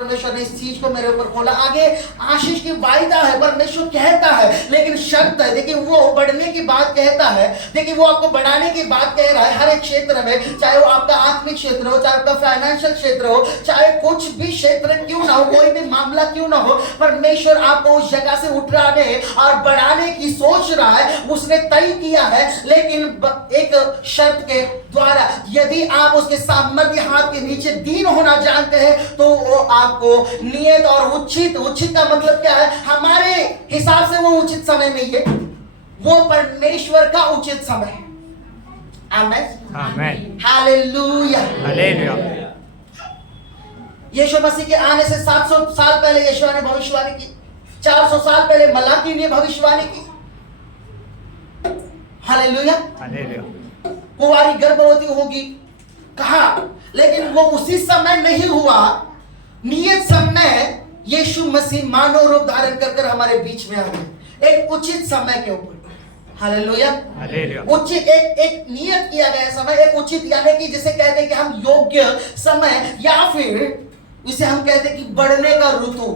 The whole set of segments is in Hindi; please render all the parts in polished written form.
परमेश्वर ने इस चीज को मेरे ऊपर खोला। आगे आशीष की वायदा है, परमेश्वर कहता है, लेकिन शर्त है। देखिए वो बढ़ने की बात कहता है, देखिए वो आपको बढ़ाने की बात कह रहा है हर एक क्षेत्र में, चाहे वो आपका आत्मिक क्षेत्र हो, चाहे आपका फाइनेंशियल क्षेत्र हो, चाहे कुछ भी क्षेत्र क्यों ना हो, कोई भी मामला क्यों ना हो, परमेश्वर आपको उस जगह से उठाने और बढ़ाने की सोच रहा है, उसने तय किया है। लेकिन एक शर्त के द्वारा, यदि आप उसके सामर्थ्य हाथ के नीचे दीन होना जानते हैं तो वो आपको नियत और उचित का मतलब क्या है? हमारे हिसाब से वो उचित समय नहीं है, वो परमेश्वर का उचित समय है। आमेन आमेन हालेलुया हालेलुया। यीशु मसीह के आने से 700 साल पहले यीशु ने भविष्यवाणी की, 400 साल पहले मलाकी ने भविष्यवाणी की। Hallelujah hallelujah. कुंवारी गर्भवती होगी कहा, लेकिन वो उसी समय नहीं हुआ, नियत समय यीशु मसीह मानव रूप धारण कर हमारे बीच में आ गए एक उचित समय के ऊपर। Hallelujah hallelujah. उचित एक नियत किया गया समय, एक उचित, यानी कि जिसे कहते हैं कि हम योग्य समय, या फिर इसे हम कहते हैं कि बढ़ने का ऋतु।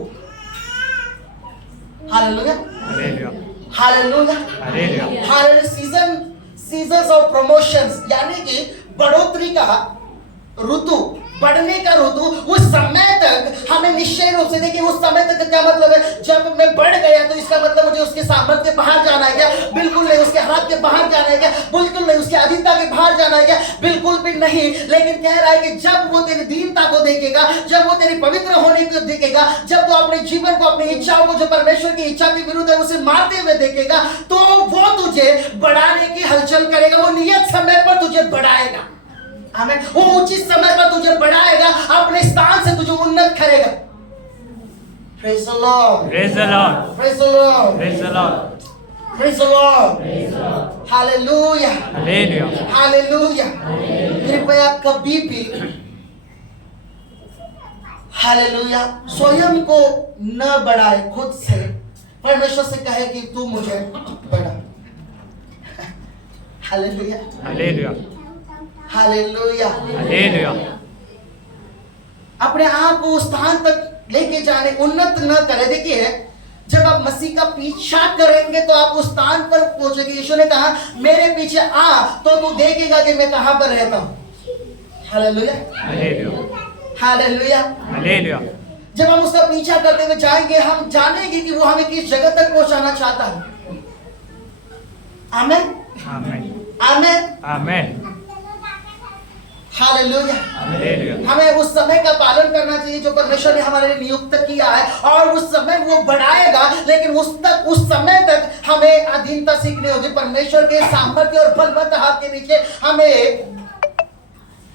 Hallelujah hallelujah hallelujah hallelujah. Hallelujah. Seasons of promotions, यानी कि बढ़ोतरी का ऋतु, बढ़ने का ऋतु। उस समय तक हमें निश्चय रूप से, देखिए उस समय तक क्या मतलब है? जब मैं बढ़ गया तो इसका मतलब मुझे उसके सामर्थ्य के बाहर जाना है क्या? बिल्कुल नहीं। उसके हाथ के बाहर जाना है क्या? बिल्कुल नहीं। उसकी अधीनता के बाहर जाना है क्या? बिल्कुल भी नहीं। लेकिन कह रहा है कि जब वो तेरी दीनता को देखेगा, जब वो तेरी पवित्र होने को देखेगा, जब तो अपने जीवन को, अपनी इच्छाओं को जो परमेश्वर की इच्छा के विरुद्ध है उसे मारते हुए देखेगा, तो वो तुझे बढ़ाने की हलचल करेगा। वो नियत समय पर तुझे बढ़ाएगा। हमें वो उचित समय पर तुझे बढ़ाएगा, अपने स्थान से तुझे उन्नत करेगा। Praise the Lord. Praise the Lord. Praise the Lord. Praise the Lord. Praise the Lord. Hallelujah. Hallelujah. Hallelujah. कृपया कभी भी हालेलुया स्वयं को न बढ़ाए, खुद से परमेश्वर से कहे कि तू मुझे बढ़ा। Hallelujah Hallelujah. हालेलुया। Hallelujah. अपने आप को उस स्थान तक लेके जाने, उन्नत न करे। देखिए जब आप मसीह का पीछा करेंगे तो आप उस स्थान पर पहुंचेंगे। यीशु ने कहा मेरे पीछे आ तो तू देखेगा कि मैं कहां पर रहता हूं। Hallelujah Hallelujah. हालेलुया। Hallelujah. जब हम उसका पीछा करते हुए जाएंगे, हम जानेंगे कि वो हमें किस जगह तक पहुंचाना चाहता है। आमेन Amen. आमेन Amen. हालेलुया। Hallelujah. हमें उस समय का पालन करना चाहिए जो परमेश्वर ने हमारे लिए नियुक्त किया है, और उस समय वो बढ़ाएगा। लेकिन उस समय तक हमें अधीनता सीखनी होगी परमेश्वर के सामर्थ्य और बलवंत हाथ के नीचे। हमें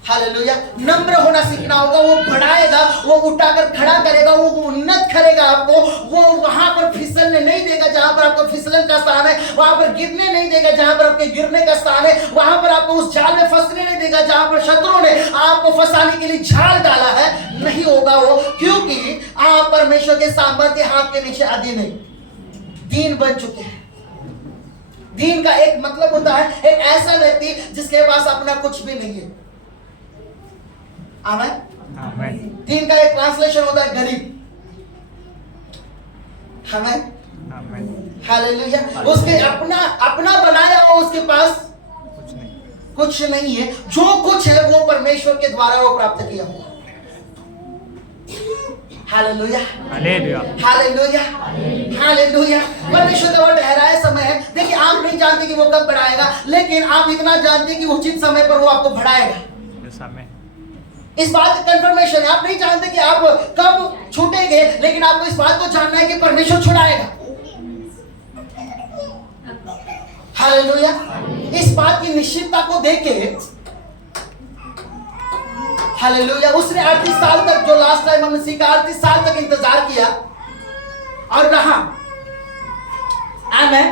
हालेलुया नम्र होना सीखना होगा। वो बढ़ाएगा, वो उठाकर खड़ा करेगा, वो उन्नत करेगा आपको। वो वहां पर फिसलने नहीं देगा जहां पर आपको फिसलन का स्थान है, वहां पर गिरने नहीं देगा जहां पर आपके गिरने का स्थान है, वहां पर आपको उस जाल में फंसने नहीं देगा जहां पर शत्रुओं ने आपको फंसाने के लिए जाल डाला है। नहीं होगा वो, क्योंकि आप परमेश्वर के सामर्थ्य हाथ के नीचे अधीन है, दीन बन चुके हैं। दीन का एक मतलब होता है एक ऐसा व्यक्ति जिसके पास अपना कुछ भी नहीं है। आमेन। Amen. दीन का एक ट्रांसलेशन होता है गरीब। आमेन Amen. हालेलुया। उसके अपना बनाया हुआ उसके पास कुछ नहीं। कुछ नहीं है। जो कुछ है वो परमेश्वर के द्वारा वो प्राप्त किया हुआ। Hallelujah Hallelujah. Hallelujah hallelujah. परमेश्वर का वो ठहराया समय है। देखिए आप नहीं जानते कि वो कब बढ़ाएगा, लेकिन आप इतना जानते कि उचित समय पर वो आपको बढ़ाएगा। Yes, Amen. इस बात का कंफर्मेशन है। आप नहीं जानते कि आप कब छूटेंगे, लेकिन आपको इस बात को जानना है कि परमेश्वर छुड़ाएगा। हालेलुया। इस बात की निश्चितता को देके हालेलुया, उसने 38 साल तक, जो लास्ट टाइम हमने सीखा, 38 साल तक इंतजार किया और रहा। आमेन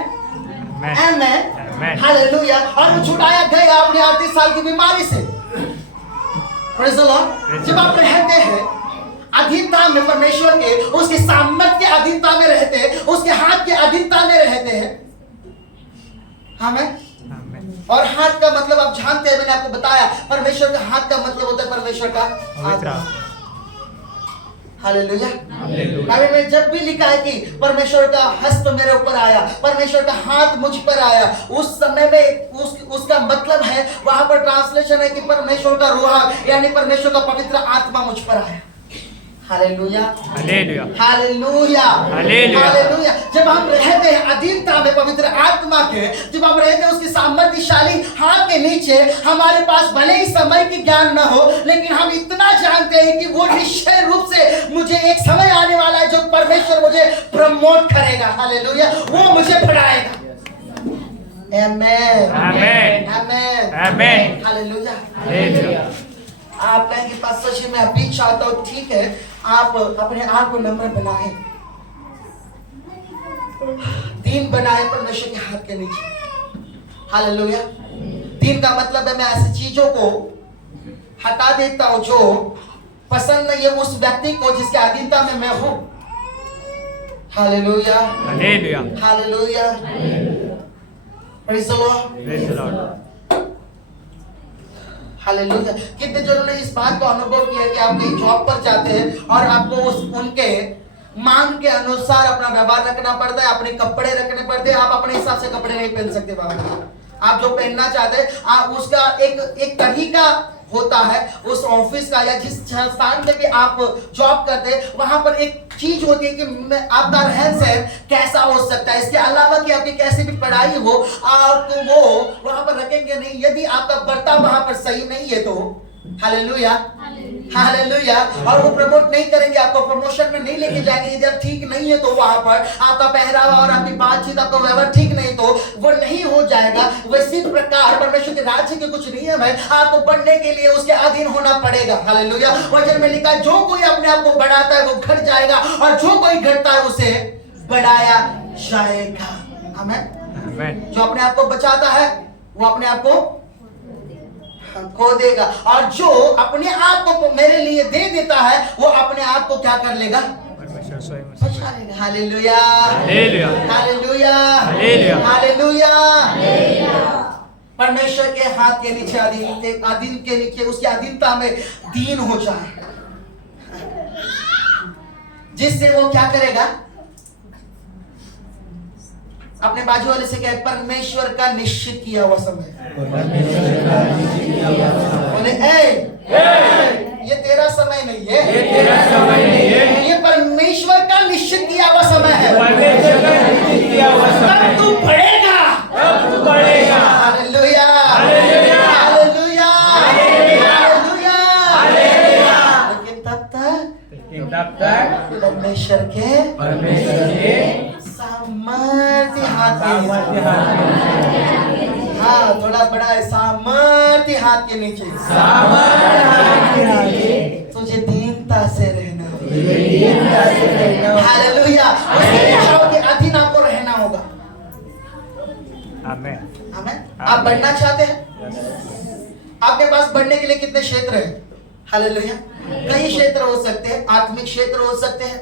आमेन Amen. हालेलुया। और वो छुड़ाया गया अपने 38 साल की बीमारी से। Praise the Lord। जब आप रहते हैं अधीनता में परमेश्वर के, उसके सामर्थ्य के अधीनता में रहते हैं, उसके हाथ के अधीनता में रहते हैं। हमें Amen. और हाथ का मतलब आप जानते हैं, मैंने आपको बताया परमेश्वर का हाथ का मतलब होता है परमेश्वर का पवित्र। हालेलुया। बाइबल में जब भी लिखा है कि परमेश्वर का हस्त मेरे ऊपर आया, परमेश्वर का हाथ मुझ पर आया, उस समय में उसका मतलब है, वहां पर ट्रांसलेशन है कि परमेश्वर का रूह यानी परमेश्वर का पवित्र आत्मा मुझ पर आया। Hallelujah, hallelujah, hallelujah, hallelujah. Hallelujah. जब हम रहते हैं अधीनता में पवित्र आत्मा के, जब हम रहते हैं उसकी सामर्थ्यशाली हाथ के नीचे, हमारे पास भले ही समय की ज्ञान न हो, लेकिन हम इतना जानते हैं कि वो निश्चय रूप से मुझे एक समय आने वाला है जो परमेश्वर मुझे प्रमोट करेगा। हालेलुया, वो मुझे बढ़ाएगा। आमेन, आमेन, आमेन, आमेन। हालेलुया। हालेलुया। आप कहेंगे पास्टर जी मैं अभी चाहता हूँ, ठीक है, आप अपने आप को नम्र बनाएं, दीन बनाए परमेश्वर के हाथ के नीचे। हालेलुया। दीन का मतलब है मैं ऐसी चीजों को हटा देता हूं जो पसंद नहीं है उस व्यक्ति को जिसके अधीनता में मैं हूं। Hallelujah, hallelujah, hallelujah, praise the Lord, praise the Lord. Hallelujah. कितने जनों ने इस बात को अनुभव किया कि आप कहीं जॉब पर जाते हैं और आपको उनके मांग के अनुसार अपना व्यवहार रखना पड़ता है, अपने कपड़े रखने पड़ते हैं, आप अपने हिसाब से कपड़े नहीं पहन सकते बाबा। आप जो पहनना चाहते हैं आप उसका एक तरीका होता है, उस ऑफिस का या जिस स्थान में भी आप जॉब करते हैं वहां पर एक चीज होती है कि आपका रहन सहन कैसा हो सकता है। इसके अलावा कि आपकी कैसी भी पढ़ाई हो, आप वो वहां पर रखेंगे नहीं यदि आपका बर्ताव वहां पर सही नहीं है तो। Hallelujah, hallelujah. और वो प्रमोट नहीं करेंगे, आपको प्रमोशन में नहीं लेके जाएंगे यदि आप ठीक नहीं है तो। वहां पर आपका पहरावा और आपकी बातचीत, आपका व्यवहार ठीक नहीं तो वो नहीं हो जाएगा। वैसी प्रकार परमेश्वर के राज्य के कुछ नियम है, आपको बढ़ने के लिए उसके अधीन होना पड़ेगा। हालेलुया। वचन में लिखा है जो कोई अपने आप को बढ़ाता है वो घट जाएगा और जो कोई घटता है उसे बढ़ाया जाएगा। आमीन। जो अपने आप को बचाता है वो अपने आप को खो देगा, और जो अपने आप को मेरे लिए दे देता है वो अपने आप को क्या कर लेगा? परमेश्वर स्वयं बचा लेगा। Hallelujah, hallelujah, hallelujah, hallelujah, hallelujah. परमेश्वर के हाथ के नीचे अधीन के नीचे उसकी अधीनता में दीन हो जाए, जिससे वो क्या करेगा? अपने बाजू वाले से कहे परमेश्वर का निश्चित किया हुआ समय। बोले ये तेरा समय नहीं है, ये तेरा समय नहीं है, ये परमेश्वर का निश्चित किया हुआ समय है। परमेश्वर का निश्चित किया हुआ समय। तब तू बढ़ेगा, तब तू बढ़ेगा। Hallelujah, hallelujah, hallelujah, hallelujah, hallelujah. लेकिन तब तक परमेश्वर के सामर्थ्य हाथ के, हाँ थोड़ा बड़ा है, सामर्थ्य हाथ के नीचे, तुझे दीनता से रहना, हालेलुया। उसकी इच्छाओं के अधीन आपको रहना होगा। आमीन, आमीन। आप बढ़ना चाहते हैं? आपके पास बढ़ने के लिए कितने क्षेत्र हैं? हालेलुया। कई क्षेत्र हो सकते हैं, आत्मिक क्षेत्र हो सकते हैं,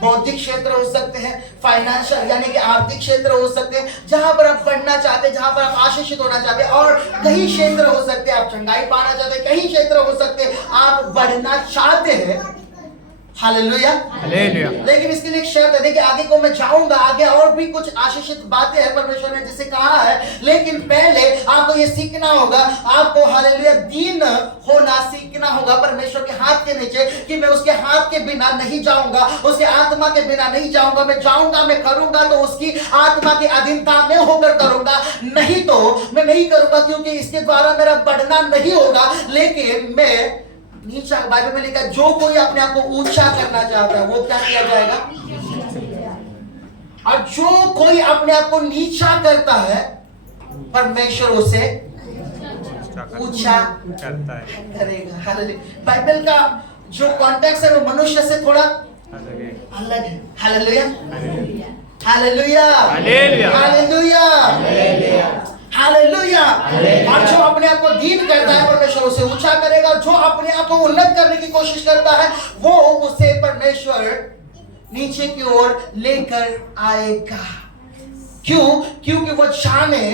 बौद्धिक क्षेत्र हो सकते हैं, फाइनेंशियल यानी कि आर्थिक क्षेत्र हो सकते हैं, जहां पर आप बढ़ना चाहते हैं, जहां पर आप आशीषित होना चाहते हैं। और कई क्षेत्र हो सकते हैं आप चंगाई पाना चाहते हैं, कई क्षेत्र हो सकते हैं आप बढ़ना चाहते हैं। Hallelujah, hallelujah. लेकिन इसके लिए एक शर्त है, देखिए आगे को मैं जाऊंगा, आगे और भी कुछ आशीषित बातें हैं परमेश्वर ने जिसे कहा है, लेकिन पहले आपको ये सीखना होगा, आपको हालेलुया दीन होना सीखना होगा परमेश्वर के हाथ के नीचे, कि मैं उसके हाथ के बिना नहीं जाऊंगा, उसके आत्मा के बिना नहीं जाऊंगा। मैं जाऊंगा, मैं करूंगा तो उसकी आत्मा की अधीनता में होकर करूंगा, नहीं तो मैं नहीं करूंगा, क्योंकि इसके द्वारा मेरा बढ़ना नहीं होगा, लेकिन मैं नीचा। बाइबल में लिखा है जो कोई अपने आप को ऊंचा करना चाहता है वो क्या किया जाएगा, और जो कोई अपने आप को नीचा करता है परमेश्वर उसे ऊंचा करता है, करेगा। हालेलुया। बाइबल का जो कॉन्टेक्स्ट है वो मनुष्य से थोड़ा अलग है। Hallelujah, hallelujah, hallelujah, hallelujah, hallelujah. और जो अपने आप को दीन करता है परमेश्वर उसे ऊंचा करेगा, और जो अपने आप को उन्नत करने की कोशिश करता है वो उसे परमेश्वर नीचे की ओर लेकर आएगा। क्यों? क्योंकि वो जाने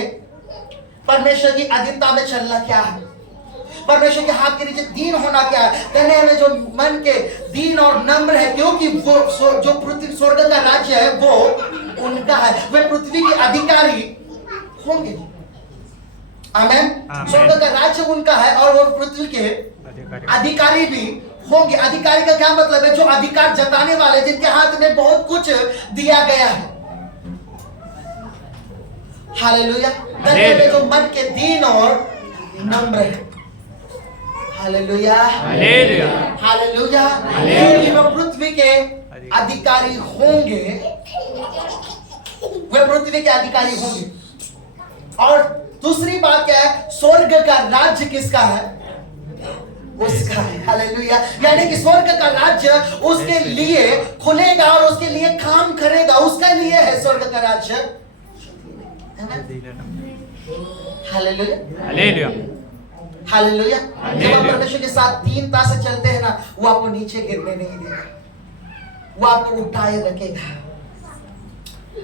परमेश्वर की अधीनता में चलना क्या है। परमेश्वर के हाथ के नीचे दीन होना क्या है? कहने हमें जो मन के दीन और नम्र है, क्योंकि वो जो पृथ्वी स्वर्ग का राज्य है वो उनका है, वे पृथ्वी के अधिकारी होंगे। आमेन। स्वर्ग का राज्य उनका है और वो पृथ्वी के अधिकारी भी होंगे। अधिकारी का क्या मतलब है? जो अधिकार जताने वाले, जिनके हाथ में बहुत कुछ दिया गया है। हालेलुया। जो मन के दीन और नम्र है। Hallelujah, hallelujah, hallelujah. क्योंकि वो पृथ्वी के अधिकारी होंगे, वे पृथ्वी के अधिकारी होंगे। और दूसरी बात क्या है? स्वर्ग का राज्य किसका है? उसका है। हालेलुया। यानी कि स्वर्ग का राज्य उसके लिए खुलेगा और उसके लिए काम करेगा, उसका लिए है स्वर्ग का राज्य। Hallelujah, hallelujah, hallelujah. जब आप परमेश्वर के साथ दीनता से चलते हैं ना, वो आपको नीचे गिरने नहीं देगा, वो आपको उठाए रखेगा,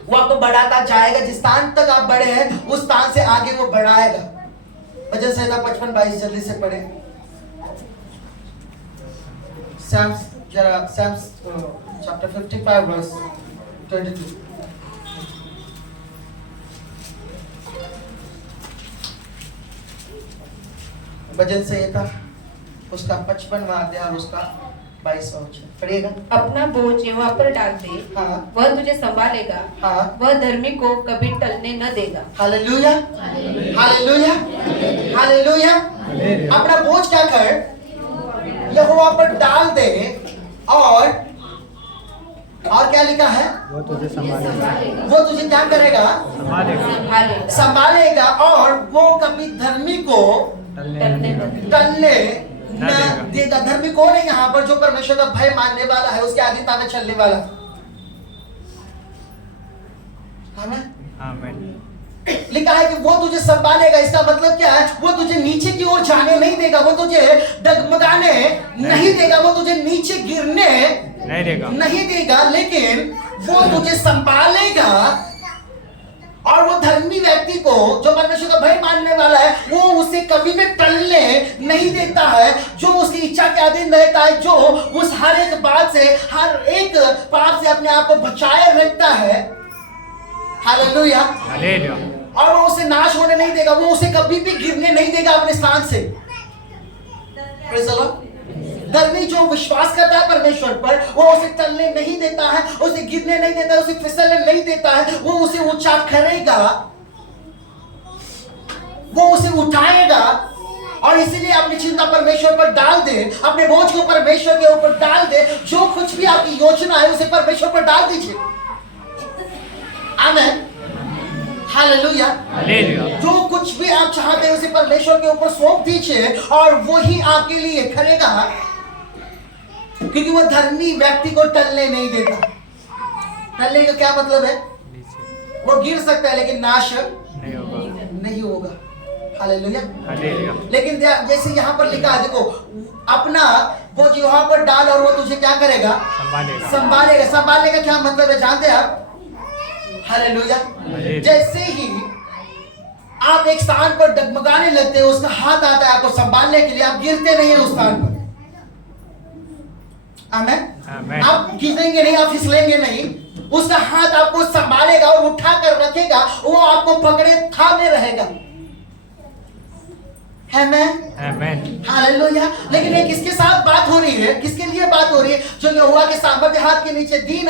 वो आपको बढ़ाता जाएगा। जिस स्थान तक आप बढ़े हैं उस स्थान से आगे वो बढ़ाएगा। भजन संहिता 55-22 जल्दी से पढ़े। Psalms chapter 55 verse 22। भजन संहिता उसका 55वां अध्याय और उसका 22वां वचन पढ़िएगा। अपना बोझ यहोवा पर डाल दे, हाँ। वह तुझे संभालेगा, हाँ। वह धर्मी को कभी टलने न देगा। Hallelujah, hallelujah, hallelujah. अपना बोझ क्या कर? यहोवा पर डाल दे और क्या लिखा है? वो तुझे संभालेगा, वो तुझे क्या करेगा? संभालेगा, संभालेगा और वो कभी धर्मी को टलने न देगा। धर्मी कौन है यहाँ पर? जो परमेश्वर का भय मानने वाला है, उसके आधीनता में चलने वाला। आमीन। आमीन। लिखा है कि वो तुझे संभालेगा। इसका मतलब क्या है? वो तुझे नीचे की ओर जाने नहीं देगा, वो तुझे डगमगाने नहीं देगा, वो तुझे नीचे गिरने नहीं देगा, लेकिन वो तुझे संभालेगा। और वो धर्मी व्यक्ति को, जो परमेश्वर का भय मानने वाला है, वो उसे कभी भी टलने नहीं देता है, जो उसकी इच्छा के अधीन रहता है, जो उस हर एक बात से, हर एक पाप से अपने आप को बचाए रखता है। Hallelujah, hallelujah. और वो उसे नाश होने नहीं देगा, वो उसे कभी भी गिरने नहीं देगा अपने स्थान से। Praise the Lord. धर्मी जो विश्वास करता है परमेश्वर पर, वो उसे टलने नहीं देता है, उसे गिरने नहीं देता है, उसे फिसलने नहीं देता है, वो उसे ऊंचा करेगा, वो उसे उठाएगा। और इसीलिए अपनी चिंता परमेश्वर पर डाल दे, अपने बोझ को परमेश्वर के ऊपर डाल दे। जो कुछ भी आपकी योजना है उसे परमेश्वर पर डाल दीजिए। आमीन, हालेलुया, हालेलुया। जो कुछ भी आप चाहते हैं उसे परमेश्वर के ऊपर सौंप दीजिए और वो ही आपके लिए करेगा, क्योंकि वो धर्मी व्यक्ति को टलने नहीं देता। टलने का क्या मतलब है? वो गिर सकता है लेकिन नाश नहीं होगा। Hallelujah, hallelujah. लेकिन जैसे यहाँ पर लिखा है, देखो, अपना वो यहाँ पर डाल और वो तुझे क्या करेगा? संभालेगा, संभालेगा। संभालने का क्या मतलब है जानते हैं आप? हालेलुया। जैसे ही आप एक स्थान पर डगमगाने लगते हैं, उसका हाथ आता है आपको संभालने के लिए, आप गिरते नहीं है उस स्थान पर। आमीन। आप गिरेंगे नहीं, आप फिसलेंगे नहीं, उसका हाथ आपको संभालेगा और उठा कर रखेगा, वो आपको पकड़े थामे रहेगा। आमीन, हालेलुया। लेकिन ये किसके साथ बात हो रही है? किसके लिए बात हो रही है? जो यहोवा के सामर्थ्य हाथ के नीचे दीन